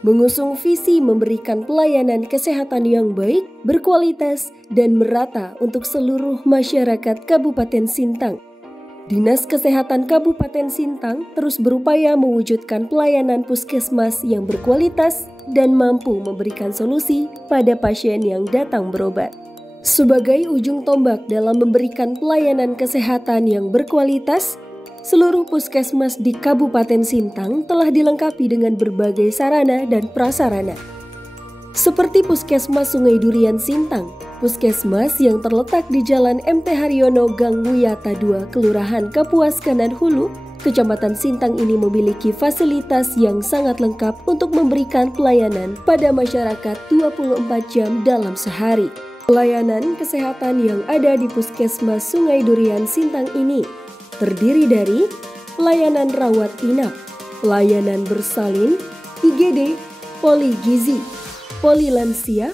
mengusung visi memberikan pelayanan kesehatan yang baik, berkualitas, dan merata untuk seluruh masyarakat Kabupaten Sintang. Dinas Kesehatan Kabupaten Sintang terus berupaya mewujudkan pelayanan puskesmas yang berkualitas dan mampu memberikan solusi pada pasien yang datang berobat. Sebagai ujung tombak dalam memberikan pelayanan kesehatan yang berkualitas, seluruh puskesmas di Kabupaten Sintang telah dilengkapi dengan berbagai sarana dan prasarana. Seperti Puskesmas Sungai Durian Sintang, puskesmas yang terletak di Jalan MT Haryono Gang Wiyata 2, Kelurahan Kapuas Kanan Hulu, Kecamatan Sintang ini memiliki fasilitas yang sangat lengkap untuk memberikan pelayanan pada masyarakat 24 jam dalam sehari. Pelayanan kesehatan yang ada di Puskesmas Sungai Durian Sintang ini terdiri dari pelayanan rawat inap, pelayanan bersalin, IGD, poli gizi, poli lansia,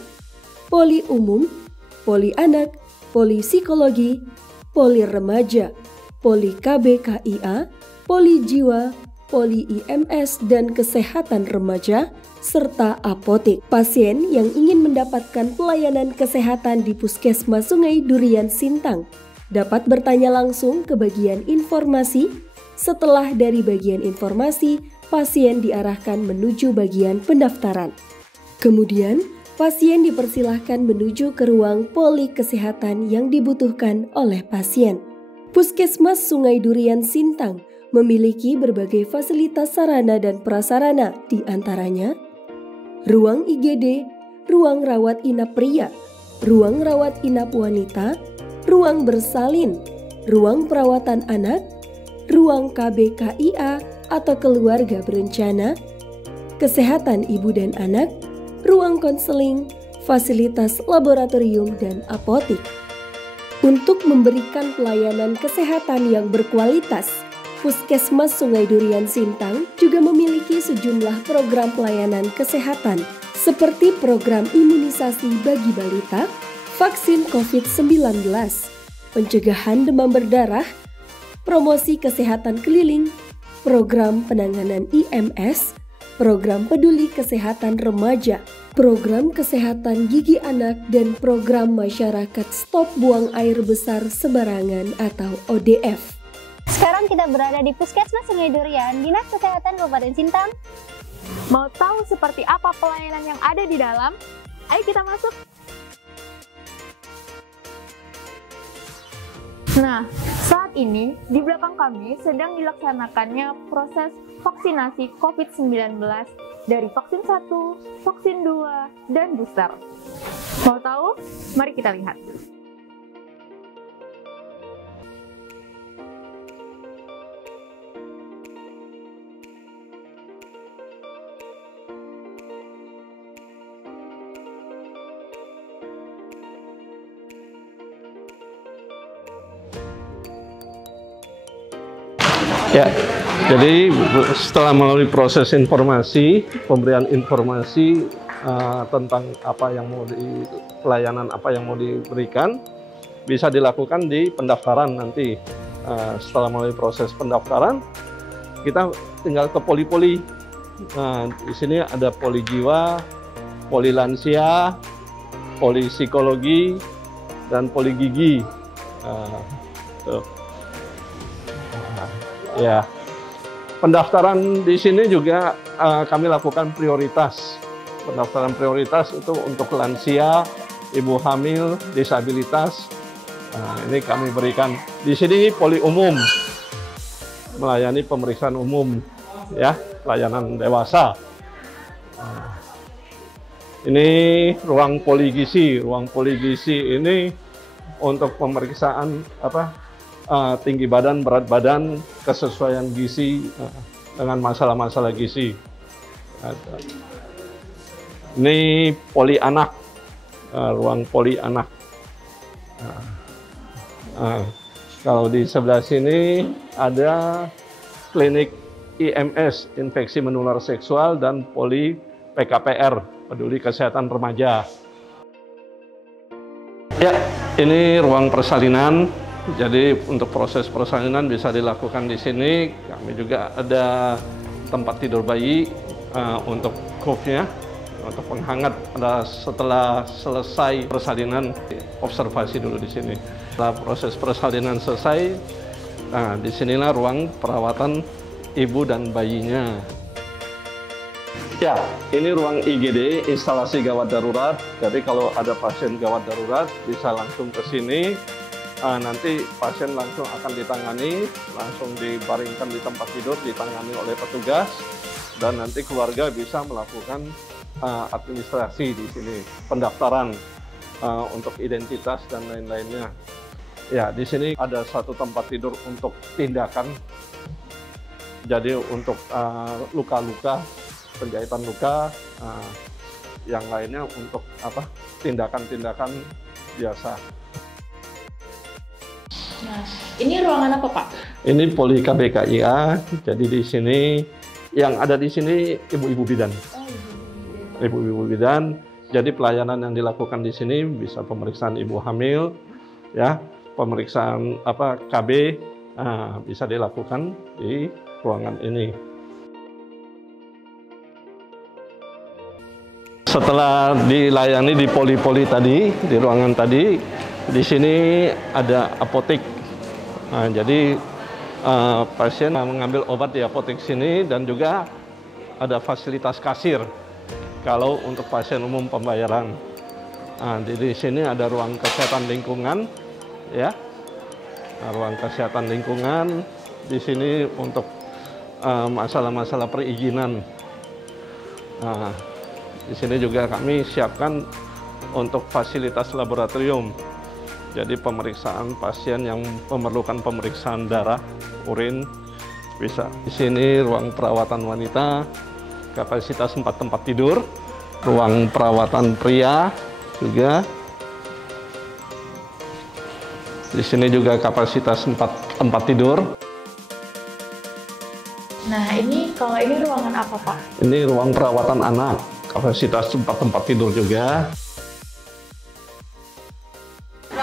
poli umum, poli anak, poli psikologi, poli remaja, poli KBKIA, poli jiwa, poli IMS dan kesehatan remaja, serta apotek. Pasien yang ingin mendapatkan pelayanan kesehatan di Puskesmas Sungai Durian Sintang dapat bertanya langsung ke bagian informasi. Setelah dari bagian informasi, pasien diarahkan menuju bagian pendaftaran. Kemudian, pasien dipersilahkan menuju ke ruang poli kesehatan yang dibutuhkan oleh pasien. Puskesmas Sungai Durian Sintang memiliki berbagai fasilitas sarana dan prasarana, di antaranya ruang IGD, ruang rawat inap pria, ruang rawat inap wanita, ruang bersalin, ruang perawatan anak, ruang KBKIA atau keluarga berencana, kesehatan ibu dan anak, ruang konseling, fasilitas laboratorium dan apotek. Untuk memberikan pelayanan kesehatan yang berkualitas, Puskesmas Sungai Durian Sintang juga memiliki sejumlah program pelayanan kesehatan seperti program imunisasi bagi balita, vaksin COVID-19, pencegahan demam berdarah, promosi kesehatan keliling, program penanganan IMS, program peduli kesehatan remaja, program kesehatan gigi anak, dan program masyarakat stop buang air besar sembarangan atau ODF. Sekarang kita berada di Puskesmas Sungai Durian, Dinas Kesehatan Kabupaten Sintang. Mau tahu seperti apa pelayanan yang ada di dalam? Ayo kita masuk. Nah, saat ini di belakang kami sedang dilaksanakannya proses vaksinasi COVID-19 dari vaksin 1, vaksin 2, dan booster. Mau tahu? Mari kita lihat. Ya, jadi setelah melalui proses informasi, pemberian informasi tentang apa yang mau pelayanan apa yang mau diberikan, bisa dilakukan di pendaftaran nanti. Setelah melalui proses pendaftaran, kita tinggal ke poli-poli. Nah, di sini ada poli jiwa, poli lansia, poli psikologi, dan poli gigi. Tuh. Ya, pendaftaran di sini juga kami lakukan prioritas. Pendaftaran prioritas itu untuk lansia, ibu hamil, disabilitas. Nah, ini kami berikan. Di sini poli umum, melayani pemeriksaan umum, ya, pelayanan dewasa. Nah, ini ruang poli gizi. Ruang poli gizi ini untuk pemeriksaan tinggi badan, berat badan, kesesuaian gizi dengan masalah-masalah gizi. Ini poli anak, ruang poli anak. Kalau di sebelah sini ada klinik IMS, infeksi menular seksual, dan poli PKPR, peduli kesehatan remaja. Ya, ini ruang persalinan. Jadi untuk proses persalinan bisa dilakukan di sini. Kami juga ada tempat tidur bayi untuk cove-nya untuk penghangat. Setelah selesai persalinan, observasi dulu di sini. Setelah proses persalinan selesai, nah disinilah ruang perawatan ibu dan bayinya. Ya, ini ruang IGD, instalasi gawat darurat. Jadi kalau ada pasien gawat darurat bisa langsung ke sini. Nanti pasien langsung akan ditangani, langsung dibaringkan di tempat tidur, ditangani oleh petugas, dan nanti keluarga bisa melakukan administrasi di sini, pendaftaran untuk identitas dan lain-lainnya. Ya, di sini ada satu tempat tidur untuk tindakan. Jadi untuk luka-luka, penjahitan luka, yang lainnya untuk tindakan-tindakan biasa. Nah, ini ruangan apa, Pak? Ini Poli KBKIA. Jadi di sini yang ada di sini ibu-ibu bidan. Ibu-ibu bidan. Jadi pelayanan yang dilakukan di sini bisa pemeriksaan ibu hamil, ya, pemeriksaan KB bisa dilakukan di ruangan ini. Setelah dilayani di poli-poli tadi, di ruangan tadi, di sini ada apotek. Nah, jadi pasien mengambil obat di apotek sini, dan juga ada fasilitas kasir kalau untuk pasien umum pembayaran. Nah, di sini ada ruang kesehatan lingkungan, ya. Nah, ruang kesehatan lingkungan di sini untuk masalah-masalah perizinan. Nah, di sini juga kami siapkan untuk fasilitas laboratorium. Jadi pemeriksaan pasien yang memerlukan pemeriksaan darah, urin, bisa. Di sini ruang perawatan wanita, kapasitas 4 tempat tidur. Ruang perawatan pria juga. Di sini juga kapasitas 4 tempat tidur. Nah, kalau ini ruangan apa, Pak? Ini ruang perawatan anak, kapasitas 4 tempat tidur juga.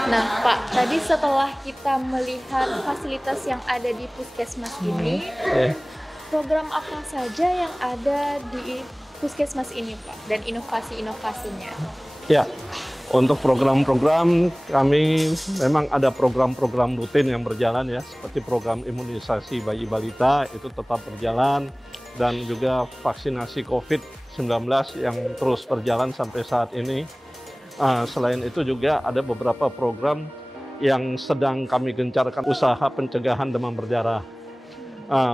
Nah, Pak, tadi setelah kita melihat fasilitas yang ada di puskesmas ini, program apa saja yang ada di puskesmas ini, Pak, dan inovasi-inovasinya? Ya, untuk program-program kami memang ada program-program rutin yang berjalan, ya, seperti program imunisasi bayi balita itu tetap berjalan, dan juga vaksinasi COVID-19 yang terus berjalan sampai saat ini. Selain itu juga ada beberapa program yang sedang kami gencarkan, usaha pencegahan demam berdarah.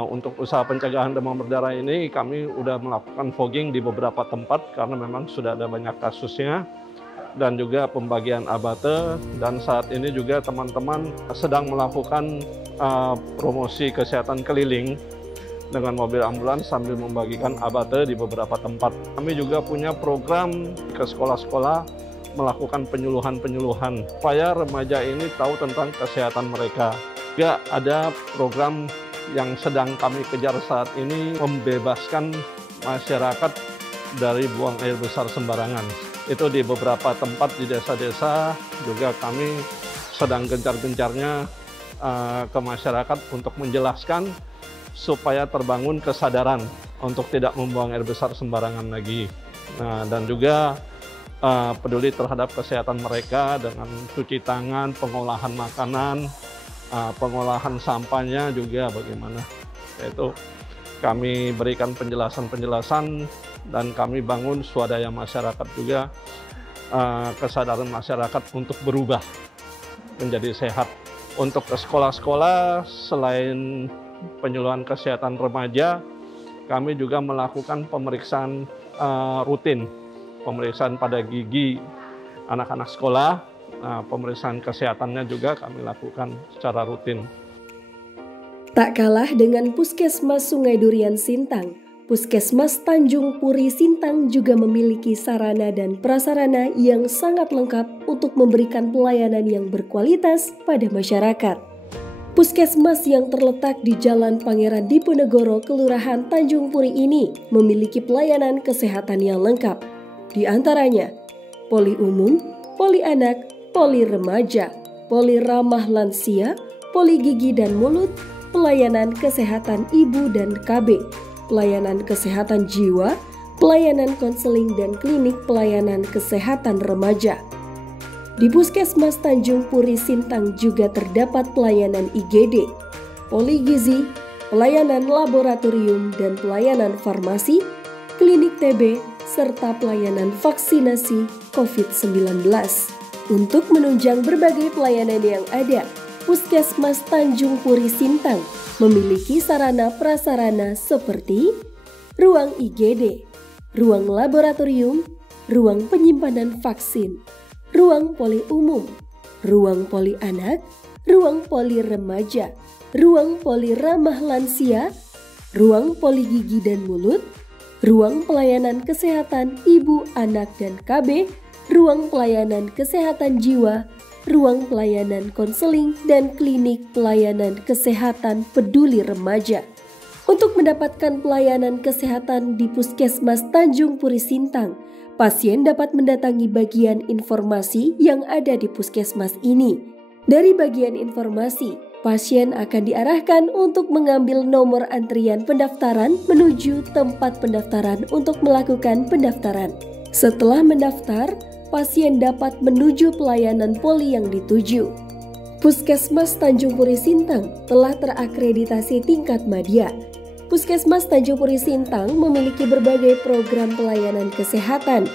Untuk usaha pencegahan demam berdarah ini kami sudah melakukan fogging di beberapa tempat karena memang sudah ada banyak kasusnya, dan juga pembagian abate, dan saat ini juga teman-teman sedang melakukan promosi kesehatan keliling dengan mobil ambulans sambil membagikan abate di beberapa tempat. Kami juga punya program ke sekolah-sekolah melakukan penyuluhan-penyuluhan supaya remaja ini tahu tentang kesehatan mereka. Juga ada program yang sedang kami kejar saat ini, membebaskan masyarakat dari buang air besar sembarangan. Itu di beberapa tempat di desa-desa juga kami sedang gencar-gencarnya ke masyarakat untuk menjelaskan supaya terbangun kesadaran untuk tidak membuang air besar sembarangan lagi. Nah, dan juga peduli terhadap kesehatan mereka dengan cuci tangan, pengolahan makanan, pengolahan sampahnya juga bagaimana. Yaitu kami berikan penjelasan-penjelasan, dan kami bangun swadaya masyarakat juga, kesadaran masyarakat untuk berubah menjadi sehat. Untuk ke sekolah-sekolah, selain penyuluhan kesehatan remaja, kami juga melakukan pemeriksaan rutin, pemeriksaan pada gigi anak-anak sekolah. Pemeriksaan kesehatannya juga kami lakukan secara rutin. Tak kalah dengan Puskesmas Sungai Durian Sintang, Puskesmas Tanjung Puri Sintang juga memiliki sarana dan prasarana yang sangat lengkap untuk memberikan pelayanan yang berkualitas pada masyarakat. Puskesmas yang terletak di Jalan Pangeran Diponegoro, Kelurahan Tanjung Puri ini memiliki pelayanan kesehatan yang lengkap. Di antaranya, poli umum, poli anak, poli remaja, poli ramah lansia, poli gigi dan mulut, pelayanan kesehatan ibu dan KB, pelayanan kesehatan jiwa, pelayanan konseling dan klinik pelayanan kesehatan remaja. Di Puskesmas Tanjung Puri Sintang juga terdapat pelayanan IGD, poligizi, pelayanan laboratorium dan pelayanan farmasi, klinik TB, serta pelayanan vaksinasi COVID-19. Untuk menunjang berbagai pelayanan yang ada, Puskesmas Tanjung Puri Sintang memiliki sarana prasarana seperti ruang IGD, ruang laboratorium, ruang penyimpanan vaksin, ruang poli umum, ruang poli anak, ruang poli remaja, ruang poli ramah lansia, ruang poli gigi dan mulut, ruang pelayanan kesehatan ibu, anak, dan KB, ruang pelayanan kesehatan jiwa, ruang pelayanan konseling, dan klinik pelayanan kesehatan peduli remaja. Untuk mendapatkan pelayanan kesehatan di Puskesmas Tanjung Puri Sintang, pasien dapat mendatangi bagian informasi yang ada di puskesmas ini. Dari bagian informasi, pasien akan diarahkan untuk mengambil nomor antrian pendaftaran menuju tempat pendaftaran untuk melakukan pendaftaran. Setelah mendaftar, pasien dapat menuju pelayanan poli yang dituju. Puskesmas Tanjung Puri Sintang telah terakreditasi tingkat madya. Puskesmas Tanjung Puri Sintang memiliki berbagai program pelayanan kesehatan,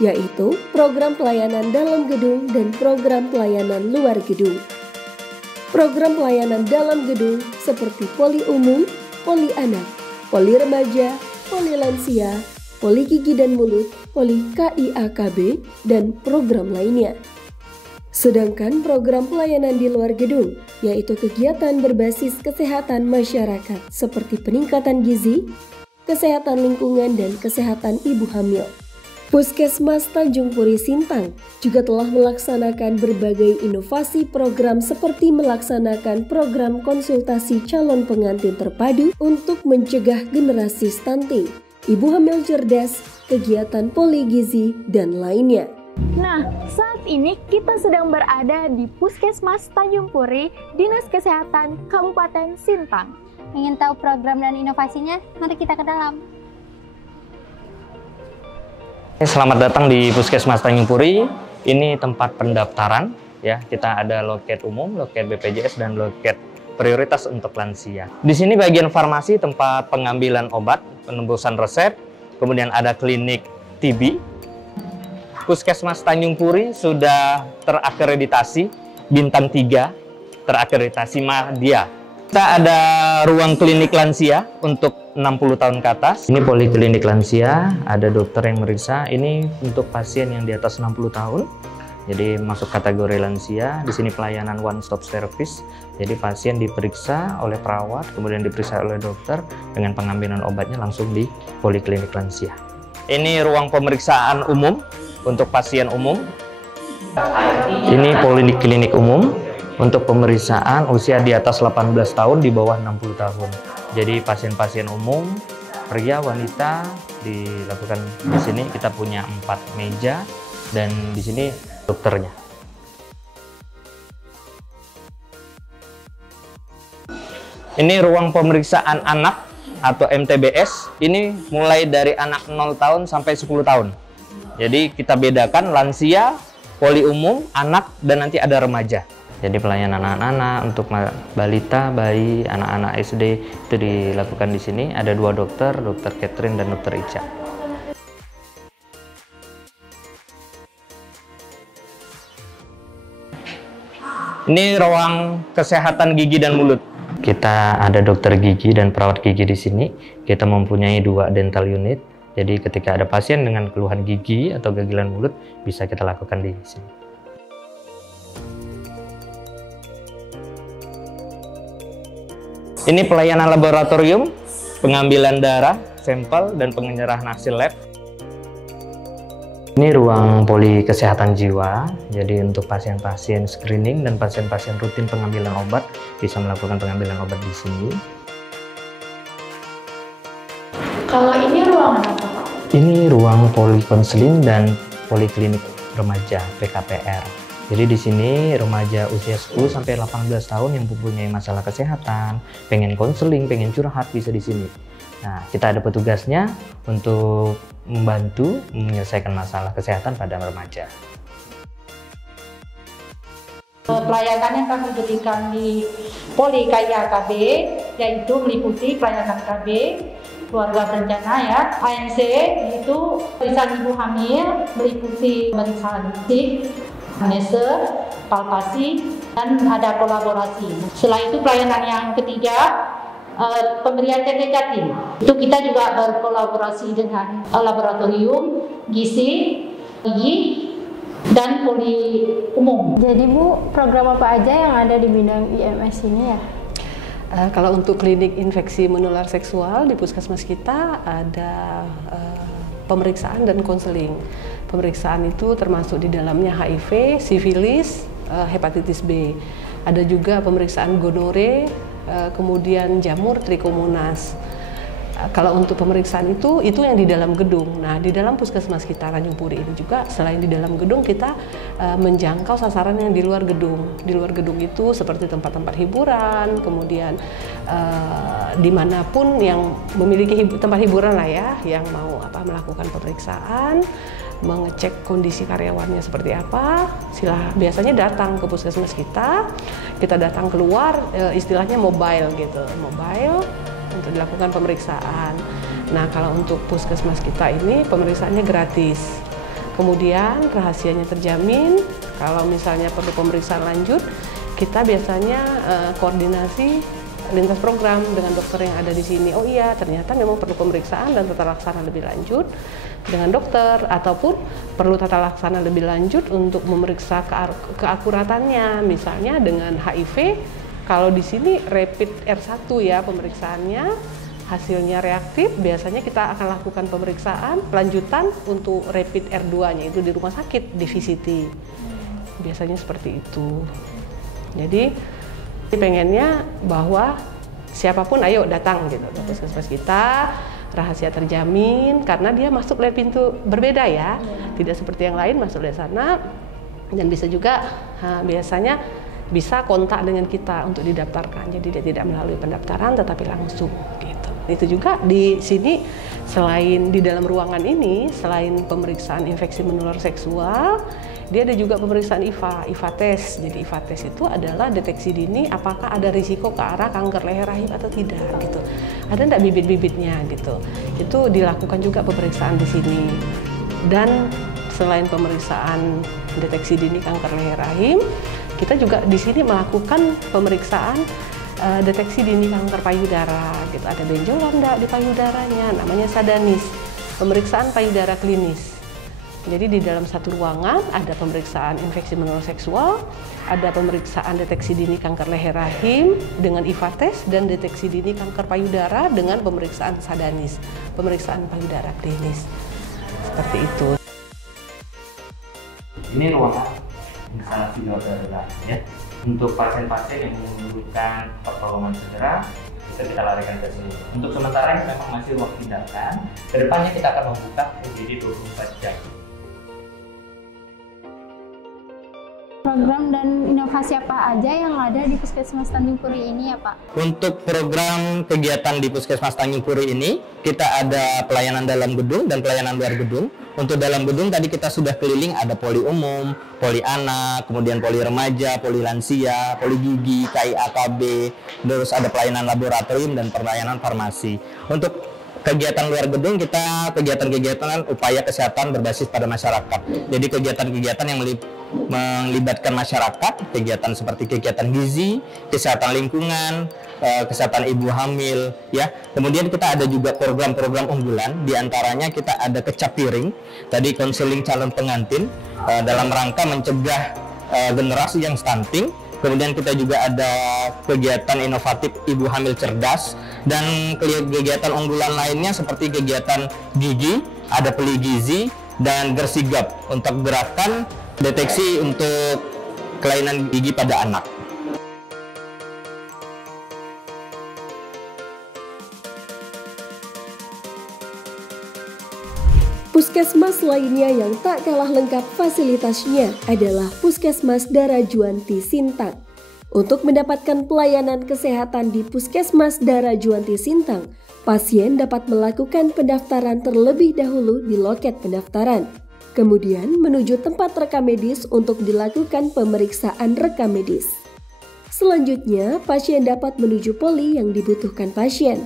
yaitu program pelayanan dalam gedung dan program pelayanan luar gedung. Program pelayanan dalam gedung seperti poli umum, poli anak, poli remaja, poli lansia, poli gigi dan mulut, poli KIAKB, dan program lainnya. Sedangkan program pelayanan di luar gedung, yaitu kegiatan berbasis kesehatan masyarakat seperti peningkatan gizi, kesehatan lingkungan, dan kesehatan ibu hamil. Puskesmas Tanjung Puri Sintang juga telah melaksanakan berbagai inovasi program seperti melaksanakan program konsultasi calon pengantin terpadu untuk mencegah generasi stunting, ibu hamil cerdas, kegiatan poligizi, dan lainnya. Nah, saat ini kita sedang berada di Puskesmas Tanjung Puri, Dinas Kesehatan Kabupaten Sintang. Ingin tahu program dan inovasinya? Mari kita ke dalam. Selamat datang di Puskesmas Tanjung Puri. Ini tempat pendaftaran ya. Kita ada loket umum, loket BPJS, dan loket prioritas untuk lansia. Di sini bagian farmasi, tempat pengambilan obat, penembusan resep, kemudian ada klinik TB. Puskesmas Tanjung Puri sudah terakreditasi bintang 3, terakreditasi madya. Kita ada ruang klinik lansia untuk 60 tahun ke atas. Ini poliklinik lansia, ada dokter yang meriksa. Ini untuk pasien yang di atas 60 tahun. Jadi masuk kategori lansia. Di sini pelayanan one stop service. Jadi pasien diperiksa oleh perawat, kemudian diperiksa oleh dokter dengan pengambilan obatnya langsung di poliklinik lansia. Ini ruang pemeriksaan umum untuk pasien umum. Ini poliklinik umum untuk pemeriksaan usia di atas 18 tahun, di bawah 60 tahun. Jadi pasien-pasien umum, pria, wanita dilakukan di sini. Kita punya 4 meja dan di sini dokternya. Ini ruang pemeriksaan anak atau MTBS. Ini mulai dari anak 0 tahun sampai 10 tahun. Jadi kita bedakan lansia, poli umum, anak, dan nanti ada remaja. Jadi pelayanan anak-anak untuk balita, bayi, anak-anak SD itu dilakukan di sini. Ada 2 dokter, Dokter Catherine dan Dokter Ica. Ini ruang kesehatan gigi dan mulut. Kita ada dokter gigi dan perawat gigi di sini. Kita mempunyai 2 dental unit. Jadi ketika ada pasien dengan keluhan gigi atau gagilan mulut, bisa kita lakukan di sini. Ini pelayanan laboratorium, pengambilan darah, sampel, dan penyerahan hasil lab. Ini ruang poli kesehatan jiwa, jadi untuk pasien-pasien screening dan pasien-pasien rutin pengambilan obat, bisa melakukan pengambilan obat di sini. Kalau ini ruangan apa, Pak? Ini ruang poli konseling dan poliklinik remaja PKPR. Jadi di sini remaja usia 10 sampai 18 tahun yang mempunyai masalah kesehatan, pengen konseling, pengen curhat bisa di sini. Nah, kita ada petugasnya untuk membantu menyelesaikan masalah kesehatan pada remaja. Pelayanan yang kami berikan di Poli KIA-KB yaitu meliputi pelayanan KB, keluarga berencana ya, ANC itu pemeriksaan ibu hamil, meliputi pemeriksaan fisik, anamnese, palpasi, dan ada kolaborasi. Setelah itu pelayanan yang ketiga, pemberian TT Jatim. Itu kita juga berkolaborasi dengan laboratorium, gizi, gigi, dan poli umum. Jadi Bu, program apa aja yang ada di bidang IMS ini ya? Kalau untuk klinik infeksi menular seksual di puskesmas kita ada pemeriksaan dan konseling. Pemeriksaan itu termasuk di dalamnya HIV, sifilis, hepatitis B. Ada juga pemeriksaan gonore, kemudian jamur trikomonas. Kalau untuk pemeriksaan itu yang di dalam gedung. Nah, di dalam puskesmas kita Tanjung Puri ini juga selain di dalam gedung kita menjangkau sasaran yang di luar gedung. Di luar gedung itu seperti tempat-tempat hiburan, kemudian dimanapun yang memiliki tempat hiburan lah ya, yang mau melakukan pemeriksaan, mengecek kondisi karyawannya seperti apa, biasanya datang ke puskesmas kita datang keluar, istilahnya mobile gitu, mobile untuk dilakukan pemeriksaan. Nah, kalau untuk puskesmas kita ini pemeriksaannya gratis. Kemudian rahasianya terjamin. Kalau misalnya perlu pemeriksaan lanjut, kita biasanya koordinasi lintas program dengan dokter yang ada di sini. Oh iya, ternyata memang perlu pemeriksaan dan tata laksana lebih lanjut dengan dokter, ataupun perlu tata laksana lebih lanjut untuk memeriksa keakuratannya, misalnya dengan HIV. Kalau di sini rapid R1 ya pemeriksaannya, hasilnya reaktif, biasanya kita akan lakukan pemeriksaan lanjutan untuk rapid R2-nya itu di rumah sakit, di VCT. Biasanya seperti itu. Jadi pengennya bahwa siapapun ayo datang gitu ke puskesmas kita, rahasia terjamin karena dia masuk lewat pintu berbeda ya. Tidak seperti yang lain masuk dari sana, dan bisa juga biasanya bisa kontak dengan kita untuk didaftarkan. Jadi dia tidak melalui pendaftaran tetapi langsung gitu. Itu juga di sini selain di dalam ruangan ini, selain pemeriksaan infeksi menular seksual, dia ada juga pemeriksaan IVA tes. Jadi IVA tes itu adalah deteksi dini apakah ada risiko ke arah kanker leher rahim atau tidak gitu. Ada enggak bibit-bibitnya gitu. Itu dilakukan juga pemeriksaan di sini. Dan selain pemeriksaan deteksi dini kanker leher rahim, kita juga di sini melakukan pemeriksaan deteksi dini kanker payudara gitu. Ada benjolan enggak di payudaranya, namanya sadanis, pemeriksaan payudara klinis. Jadi di dalam satu ruangan ada pemeriksaan infeksi menular seksual, ada pemeriksaan deteksi dini kanker leher rahim dengan IVA tes, dan deteksi dini kanker payudara dengan pemeriksaan sadanis, pemeriksaan payudara klinis. Seperti itu. Ini ruangan instalasi gawat darurat ya. Untuk pasien-pasien yang membutuhkan pertolongan segera, bisa kita larikan ke sini. Untuk sementara ini memang masih ruang tindakan. Kedepannya kita akan membuka UGD 24 jam. Program dan inovasi apa aja yang ada di Puskesmas Tanjung Puri ini ya Pak? Untuk program kegiatan di Puskesmas Tanjung Puri ini, kita ada pelayanan dalam gedung dan pelayanan luar gedung. Untuk dalam gedung tadi kita sudah keliling, ada poli umum, poli anak, kemudian poli remaja, poli lansia, poli gigi, KIA-KB, terus ada pelayanan laboratorium dan pelayanan farmasi. Untuk kegiatan luar gedung kita kegiatan-kegiatan upaya kesehatan berbasis pada masyarakat. Jadi kegiatan-kegiatan yang melibatkan masyarakat, kegiatan seperti kegiatan gizi, kesehatan lingkungan, kesehatan ibu hamil, ya. Kemudian kita ada juga program-program unggulan, diantaranya kita ada kecap piring, tadi konseling calon pengantin dalam rangka mencegah generasi yang stunting. Kemudian kita juga ada kegiatan inovatif ibu hamil cerdas, dan kegiatan unggulan lainnya seperti kegiatan gigi, ada peli gizi, dan gersigap untuk gerakan deteksi untuk kelainan gigi pada anak. Puskesmas lainnya yang tak kalah lengkap fasilitasnya adalah Puskesmas Darajuanti Sintang. Untuk mendapatkan pelayanan kesehatan di Puskesmas Darajuanti Sintang, pasien dapat melakukan pendaftaran terlebih dahulu di loket pendaftaran. Kemudian menuju tempat rekam medis untuk dilakukan pemeriksaan rekam medis. Selanjutnya, pasien dapat menuju poli yang dibutuhkan pasien.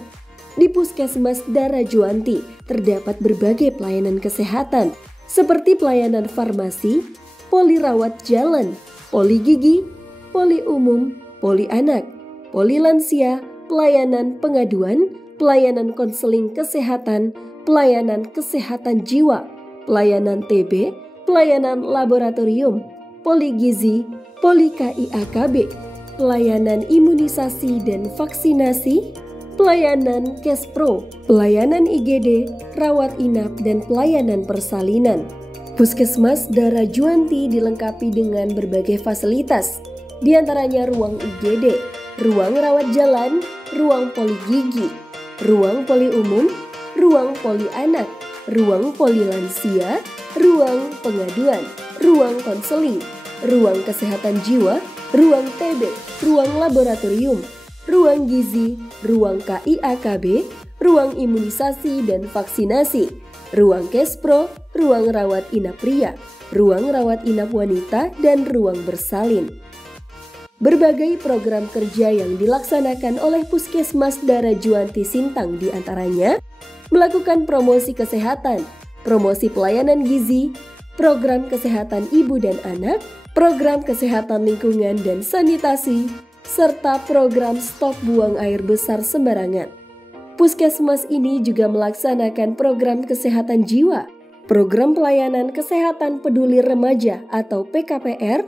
Di Puskesmas Darajuanti terdapat berbagai pelayanan kesehatan seperti pelayanan farmasi, poli rawat jalan, poli gigi, poli umum, poli anak, poli lansia, pelayanan pengaduan, pelayanan konseling kesehatan, pelayanan kesehatan jiwa, pelayanan TB, pelayanan laboratorium, poli gizi, poli KIAKB, pelayanan imunisasi dan vaksinasi, pelayanan Kespro, pelayanan IGD, rawat inap, dan pelayanan persalinan. Puskesmas Darajuanti dilengkapi dengan berbagai fasilitas, di antaranya ruang IGD, ruang rawat jalan, ruang poli gigi, ruang poli umum, ruang poli anak, ruang poli lansia, ruang pengaduan, ruang konseling, ruang kesehatan jiwa, ruang TB, ruang laboratorium, ruang gizi, ruang KIAKB, ruang imunisasi dan vaksinasi, ruang Kespro, ruang rawat inap pria, ruang rawat inap wanita, dan ruang bersalin. Berbagai program kerja yang dilaksanakan oleh Puskesmas Darajuanti Sintang diantaranya melakukan promosi kesehatan, promosi pelayanan gizi, program kesehatan ibu dan anak, program kesehatan lingkungan dan sanitasi, serta program stop buang air besar sembarangan. Puskesmas ini juga melaksanakan program kesehatan jiwa, program pelayanan kesehatan peduli remaja atau PKPR,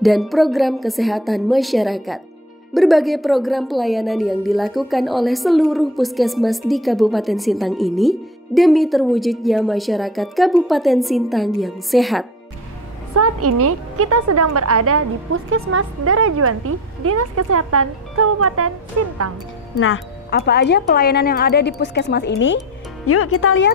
dan program kesehatan masyarakat. Berbagai program pelayanan yang dilakukan oleh seluruh puskesmas di Kabupaten Sintang ini demi terwujudnya masyarakat Kabupaten Sintang yang sehat. Saat ini, kita sedang berada di Puskesmas Darajuanti, Dinas Kesehatan Kabupaten Sintang. Nah, apa aja pelayanan yang ada di puskesmas ini? Yuk kita lihat.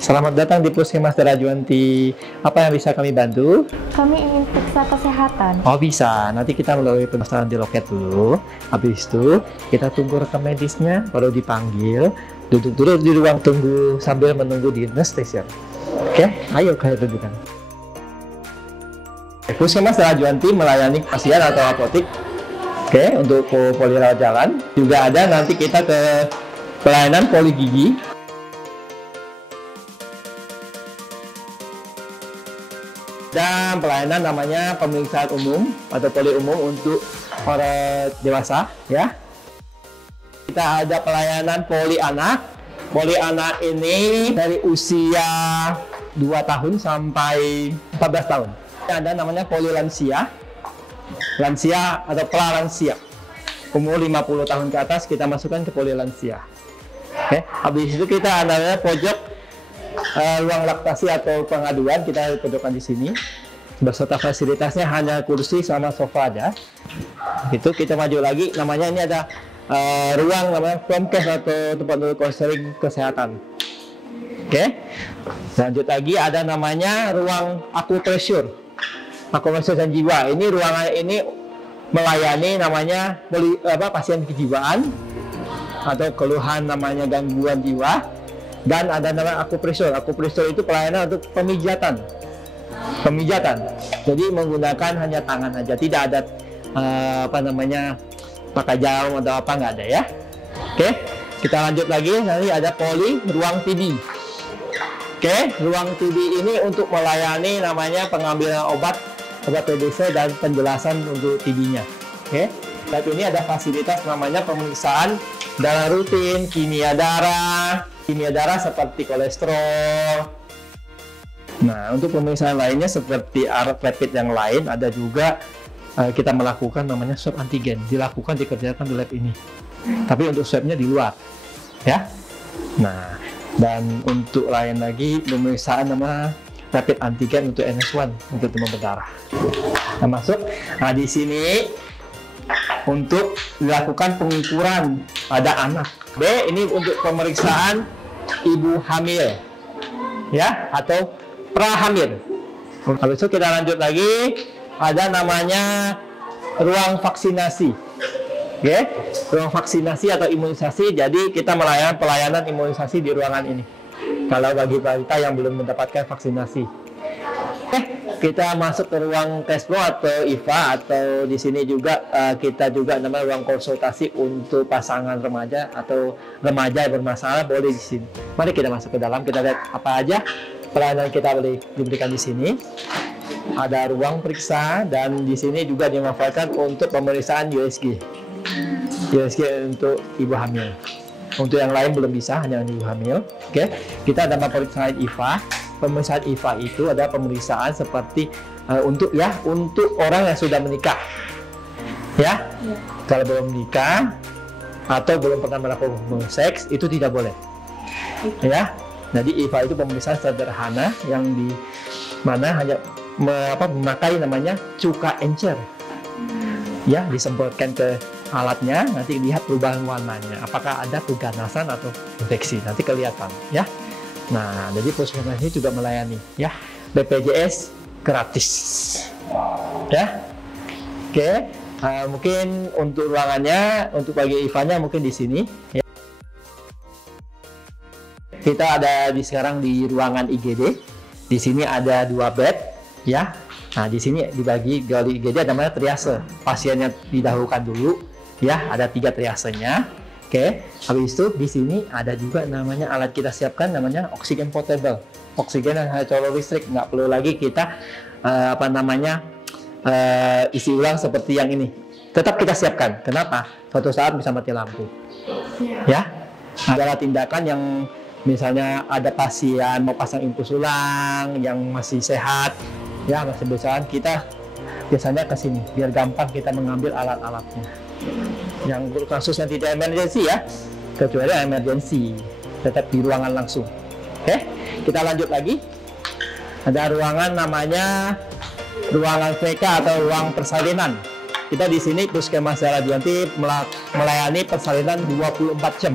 Selamat datang di Puskesmas Darajuanti. Apa yang bisa kami bantu? Kami ingin periksa kesehatan. Oh bisa, nanti kita melalui pendaftaran di loket dulu. Habis itu, kita tunggu rekam medisnya, baru dipanggil. Duduk dulu di ruang tunggu sambil menunggu di nurse station. Oke, ayo kalian tunjukkan. Puskesmas Darajuanti melayani pasien atau apotik. Oke, untuk poli rawat jalan. Juga ada nanti kita ke pelayanan poli gigi. Dan pelayanan namanya pemeriksaan umum atau poli umum untuk para dewasa, ya. Kita ada pelayanan poli anak. Poli anak ini dari usia 2 tahun sampai 14 tahun. Ada namanya poli lansia. Lansia atau pralansia. Umur 50 tahun ke atas kita masukkan ke poli lansia. Oke, habis itu kita ada pojok ruang laktasi atau pengaduan, kita pojokkan di sini. Beserta fasilitasnya hanya kursi sama sofa aja. Itu kita maju lagi, namanya ini ada ruang namanya Promkes atau tempat untuk konseling kesehatan. Oke. Lanjut lagi ada namanya ruang akupresur. Akupresur dan jiwa. Ini ruangan ini melayani namanya pasien kejiwaan atau keluhan namanya gangguan jiwa. Dan ada namanya akupresur. Akupresur itu pelayanan untuk pemijatan. Jadi menggunakan hanya tangan saja, tidak ada pakai jarum atau apa, nggak ada ya. Oke, kita lanjut lagi. Nanti ada poli ruang TB. Oke, ruang TB ini untuk melayani namanya pengambilan obat TBC dan penjelasan untuk TB-nya. Oke, dan ini ada fasilitas namanya pemeriksaan darah rutin, kimia darah seperti kolesterol. Nah, untuk pemeriksaan lainnya seperti rapid yang lain ada juga. Kita melakukan namanya swab antigen, dikerjakan di lab ini. Tapi untuk swabnya di luar, ya. Nah, dan untuk lain lagi pemeriksaan nama rapid antigen untuk NS1 untuk demam berdarah. Nah, masuk. Nah, di sini untuk dilakukan pengukuran pada anak. B ini untuk pemeriksaan ibu hamil, ya, atau prahamil. Habis itu kita lanjut lagi, ada namanya ruang vaksinasi. Oke, ruang vaksinasi atau imunisasi. Jadi kita melayani pelayanan imunisasi di ruangan ini. Kalau bagi balita yang belum mendapatkan vaksinasi. Kita masuk ke ruang Kesbro atau IFA, atau di sini juga kita juga namanya ruang konsultasi untuk pasangan remaja atau remaja yang bermasalah, boleh di sini. Mari kita masuk ke dalam, kita lihat apa aja pelayanan kita boleh diberikan di sini. Ada ruang periksa, dan di sini juga dimanfaatkan untuk pemeriksaan USG. USG untuk ibu hamil. Untuk yang lain belum bisa, hanya ibu hamil. Oke, kita ada pemeriksaan IFA. Pemeriksaan IFA itu ada pemeriksaan seperti untuk orang yang sudah menikah, ya. Kalau belum menikah atau belum pernah melakukan hubungan seks itu tidak boleh, ya. Jadi IFA itu pemeriksaan sederhana yang di mana hanya memakai namanya cuka encer, ya, disemprotkan ke alatnya, nanti lihat perubahan warnanya, apakah ada keganasan atau infeksi, nanti kelihatan, ya. Nah, jadi puskesmas ini juga melayani, ya, BPJS gratis, ya. Oke, mungkin untuk ruangannya, untuk bagi IFA-nya mungkin di sini. Ya. Kita ada sekarang di ruangan IGD. Di sini ada 2 bed, ya. Nah, di sini dibagi dari IGD ada namanya triase. Pasiennya didahulukan dulu, ya. Ada 3 triasenya. Oke, habis itu di sini ada juga namanya alat kita siapkan namanya oksigen portable. Oksigen yang hanya color listrik, nggak perlu lagi kita isi ulang seperti yang ini. Tetap kita siapkan. Kenapa? Suatu saat bisa mati lampu. Ya, adalah tindakan yang misalnya ada pasien mau pasang infus ulang yang masih sehat, ya masih besar, kita biasanya ke sini biar gampang kita mengambil alat-alatnya. Yang kasus yang tidak emergensi, ya, kecuali emergensi tetap di ruangan langsung. Oke, kita lanjut lagi. Ada ruangan namanya ruangan VK atau ruang persalinan. Kita di sini Puskesmas Daerah Juwanti melayani persalinan 24 jam.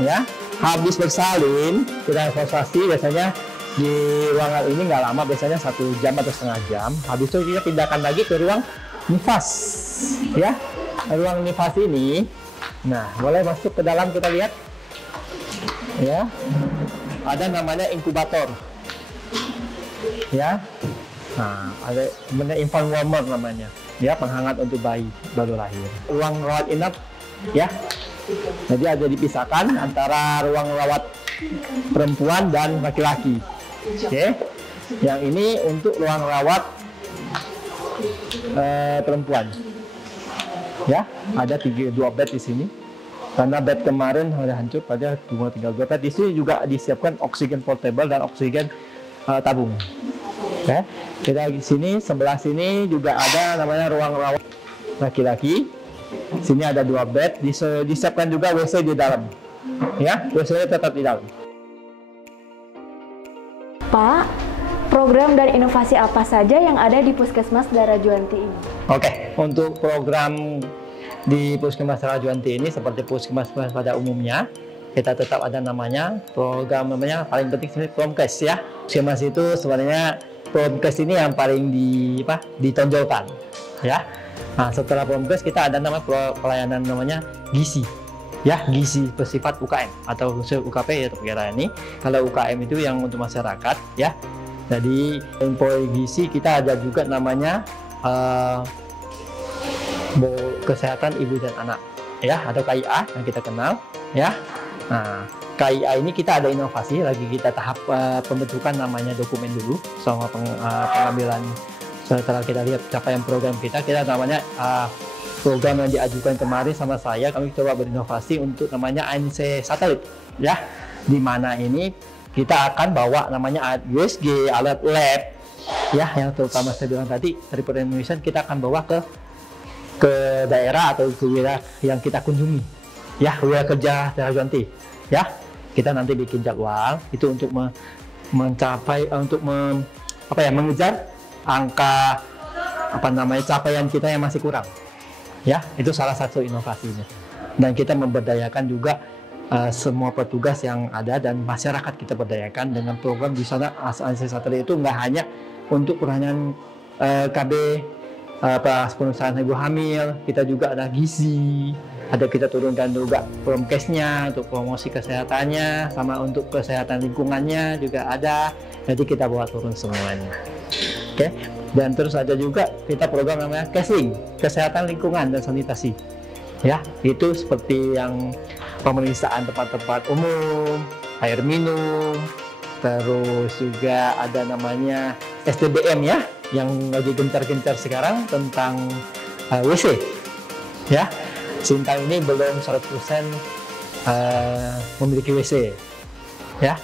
Ya, habis bersalin kita evakuasi biasanya di ruangan ini nggak lama, biasanya 1 jam atau setengah jam. Habis itu kita pindahkan lagi ke ruang nifas, ya. Ruang nifas ini, nah, boleh masuk ke dalam, kita lihat, ya. Ada namanya inkubator, ya. Nah, ada namanya infant warmer namanya, ya, penghangat untuk bayi baru lahir. Ruang rawat inap, ya. Jadi ada dipisahkan antara ruang rawat perempuan dan laki-laki. Oke, yang ini untuk ruang rawat perempuan. Ya, ada 2 bed di sini. Karena bed kemarin sudah hancur, pada tinggal 2 bed. Di sini juga disiapkan oksigen portable dan oksigen tabung. Oke, kita di sini sebelah sini juga ada namanya ruang rawat laki-laki. Sini ada 2 bed, disiapkan juga WC di dalam. Ya, WC tetap di dalam. Pak, program dan inovasi apa saja yang ada di Puskesmas Daerah Juwanti ini? Oke, untuk program di Puskesmas Daerah Juwanti ini seperti puskesmas pada umumnya, kita tetap ada namanya program namanya paling penting sebenarnya Promkes, ya. Puskesmas itu sebenarnya Promkes ini yang paling ditonjolkan, ya. Nah, setelah Promkes kita ada nama pelayanan namanya gizi, ya, gizi bersifat UKM atau UKP, ya, terkira ini. Kalau UKM itu yang untuk masyarakat, ya. Jadi info gizi kita ada juga namanya kesehatan ibu dan anak, ya, atau KIA yang kita kenal, ya. Nah, KIA ini kita ada inovasi lagi, kita tahap pembentukan namanya dokumen dulu sama pengambilan. Setelah kita lihat capaian program kita namanya program yang diajukan kemarin sama saya, kami coba berinovasi untuk namanya ANC satelit, ya, di mana ini kita akan bawa namanya USG, alat lab, ya, yang terutama saya bilang tadi dari Indonesia, kita akan bawa ke daerah atau ke wilayah yang kita kunjungi, ya, wilayah kerja Daerah Juwanti, ya. Kita nanti bikin jadwal itu untuk mencapai mengejar angka capaian kita yang masih kurang, ya. Itu salah satu inovasinya. dan kita memberdayakan juga semua petugas yang ada dan masyarakat kita berdayakan dengan program di sana. ANC Satria itu nggak hanya untuk pelayanan KB pengusahaan ibu hamil, kita juga ada gizi, ada kita turunkan juga promkesnya untuk promosi kesehatannya, sama untuk kesehatan lingkungannya juga ada. Jadi kita bawa turun semuanya. Oke. Dan terus ada juga kita program namanya Kesling, kesehatan lingkungan dan sanitasi. Ya, itu seperti yang pemeriksaan tempat-tempat umum, air minum, terus juga ada namanya STBM ya, yang lagi gencar-gencar sekarang tentang WC. Ya, Sintang ini belum 100% memiliki WC. Ya.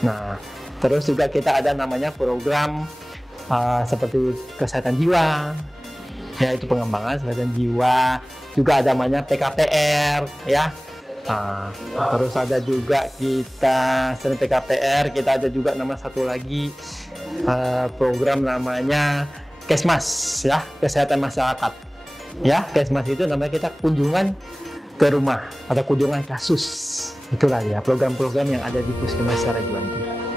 Nah, terus juga kita ada namanya program seperti kesehatan jiwa, ya itu pengembangan kesehatan jiwa, juga ada namanya PKPR, ya. Terus ada juga kita selain PKPR, kita ada juga nama satu lagi program namanya Kesmas, ya, kesehatan masyarakat, ya. Kesmas itu namanya kita kunjungan ke rumah atau kunjungan kasus, itulah ya program-program yang ada di Puskesmas Rajuanti.